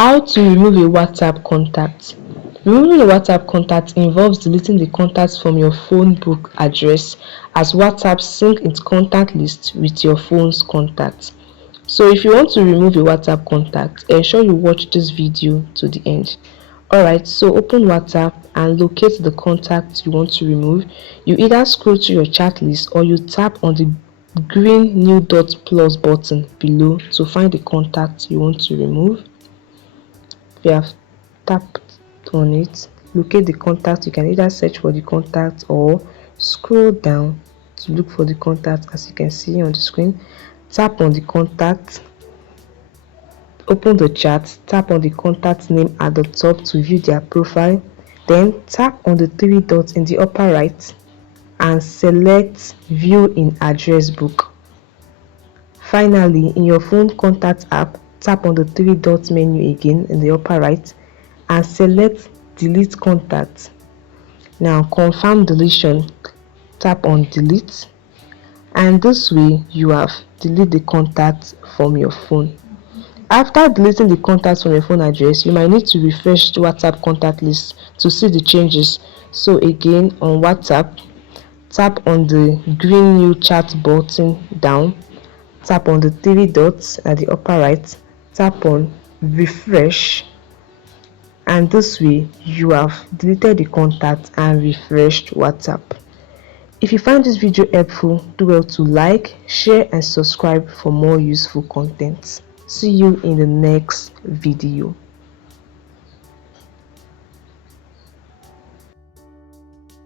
How to remove a WhatsApp contact. Removing a WhatsApp contact involves deleting the contacts from your phone book address, as WhatsApp syncs its contact list with your phone's contacts. So if you want to remove a WhatsApp contact, ensure you watch this video to the end. Alright, so open WhatsApp and locate the contact you want to remove. You either scroll to your chat list or you tap on the green new dot plus button below to find the contact you want to remove. If you have tapped on it, locate the contact. You can either search for the contact or scroll down to look for the contact. As you can see on the screen, tap on the contact, open the chat, tap on the contact name at the top to view their profile, then tap on the three dots in the upper right and select view in address book. Finally, in your phone contact app, tap on the three dots menu again in the upper right and select delete contact. Now confirm deletion, tap on delete, and this way you have deleted the contact from your phone. After deleting the contacts from your phone address, you might need to refresh the WhatsApp contact list to see the changes. So again, on WhatsApp, tap on the green new chat button down, tap on the three dots at the upper right, tap on refresh, and this way you have deleted the contact and refreshed WhatsApp. If you find this video helpful, do well to like, share and subscribe for more useful content. See you in the next video.